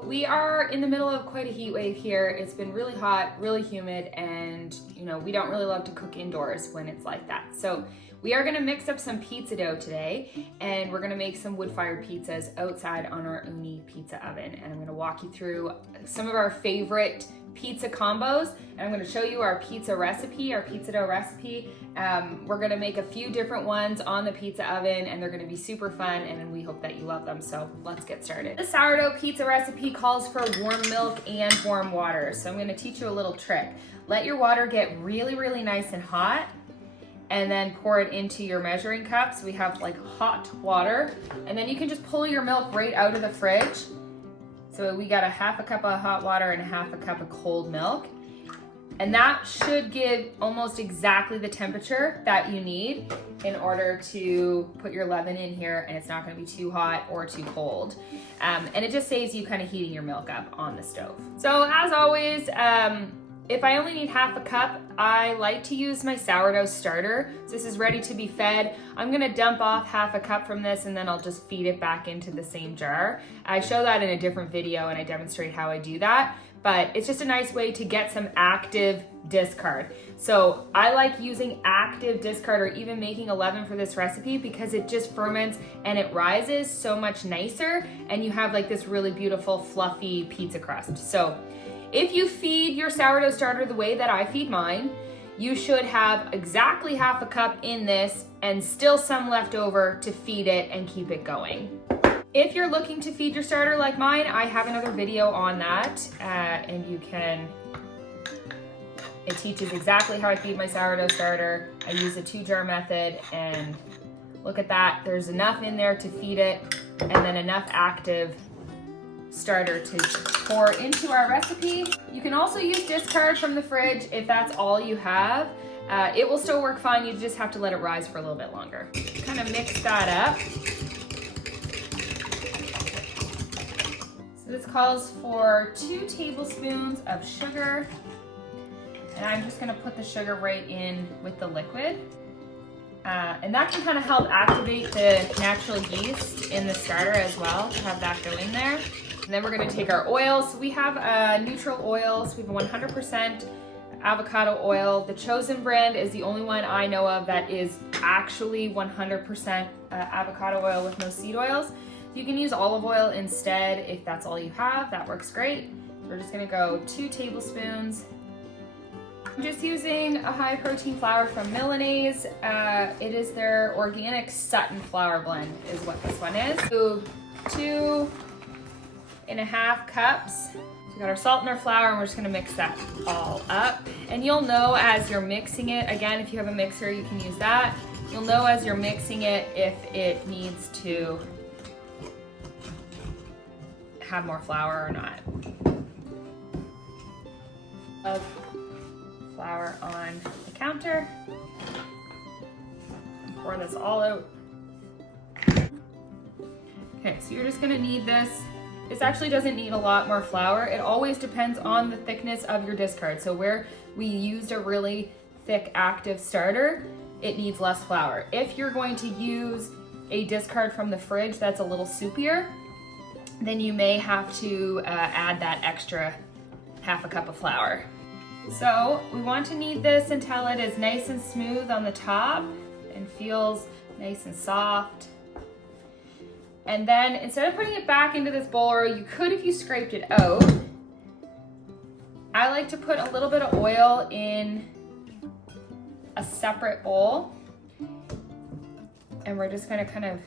So we are in the middle of quite a heat wave here. It's been really hot, really humid, and you know, we don't really love to cook indoors when it's like that. So we are gonna mix up some pizza dough today, and we're gonna make some wood-fired pizzas outside on our Uni pizza oven. And I'm gonna walk you through some of our favorite pizza combos, and I'm gonna show you our pizza recipe, our pizza dough recipe. We're gonna make a few different ones on the pizza oven, and they're gonna be super fun, and we hope that you love them. So let's get started. The sourdough pizza recipe calls for warm milk and warm water. So I'm gonna teach you a little trick. Let your water get really, really nice and hot, and then pour it into your measuring cups. We have like hot water, and then you can just pull your milk right out of the fridge. So we got a half a cup of hot water and a half a cup of cold milk. And that should give almost exactly the temperature that you need in order to put your leaven in here, and it's not gonna be too hot or too cold. And it just saves you kind of heating your milk up on the stove. So as always, if I only need half a cup, I like to use my sourdough starter. So this is ready to be fed. I'm gonna dump off half a cup from this, and then I'll just feed it back into the same jar. I show that in a different video, and I demonstrate how I do that, but it's just a nice way to get some active discard. So I like using active discard, or even making a leaven for this recipe, because it just ferments and it rises so much nicer, and you have like this really beautiful fluffy pizza crust. So if you feed your sourdough starter the way that I feed mine, you should have exactly half a cup in this and still some left over to feed it and keep it going. If you're looking to feed your starter like mine, I have another video on that, and it teaches exactly how I feed my sourdough starter. I use a 2-jar method, and look at that. There's enough in there to feed it, and then enough active starter to pour into our recipe. You can also use discard from the fridge if that's all you have. It will still work fine. You just have to let it rise for a little bit longer. Kind of mix that up. So this calls for 2 tablespoons of sugar, and I'm just gonna put the sugar right in with the liquid. And that can kind of help activate the natural yeast in the starter as well, to have that go in there. And then we're gonna take our oil. So we have neutral oils. We have 100% avocado oil. The Chosen brand is the only one I know of that is actually 100% avocado oil with no seed oils. You can use olive oil instead if that's all you have. That works great. So we're just gonna go 2 tablespoons. I'm just using a high protein flour from Milanese. It is their organic Sutton flour blend is what this one is. So 2.5 cups. So we got our salt and our flour, and we're just gonna mix that all up. And you'll know as you're mixing it, again, if you have a mixer, you can use that. You'll know as you're mixing it if it needs to have more flour or not. Of flour on the counter. Pour this all out. Okay, so you're just gonna need this. This actually doesn't need a lot more flour. It always depends on the thickness of your discard. So where we used a really thick active starter, it needs less flour. If you're going to use a discard from the fridge that's a little soupier, then you may have to add that extra half a cup of flour. So we want to knead this until it is nice and smooth on the top and feels nice and soft. And then instead of putting it back into this bowl, or you could if you scraped it out, I like to put a little bit of oil in a separate bowl. And we're just gonna kind of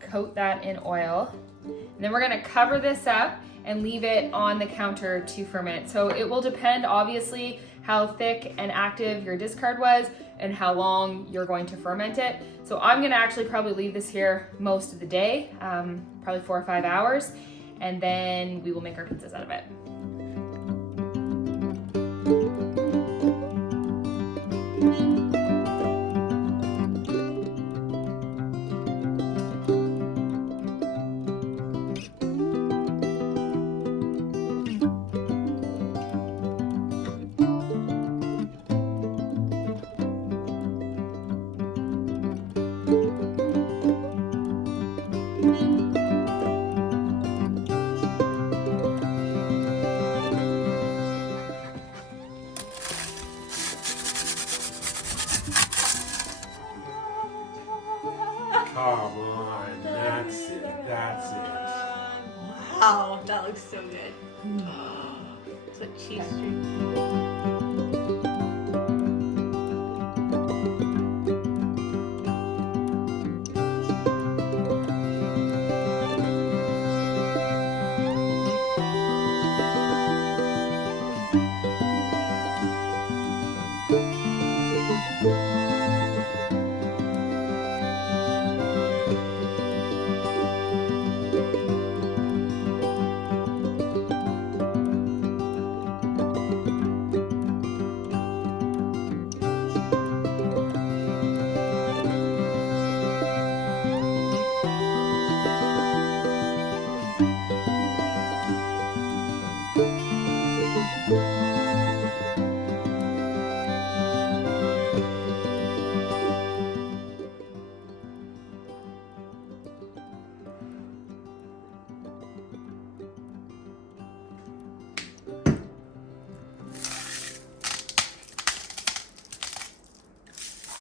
coat that in oil. And then we're gonna cover this up and leave it on the counter to ferment. So it will depend, obviously, how thick and active your discard was and how long you're going to ferment it. So I'm gonna actually probably leave this here most of the day, probably 4 or 5 hours, and then we will make our pizzas out of it. Wow, that looks so good. It's a cheese string.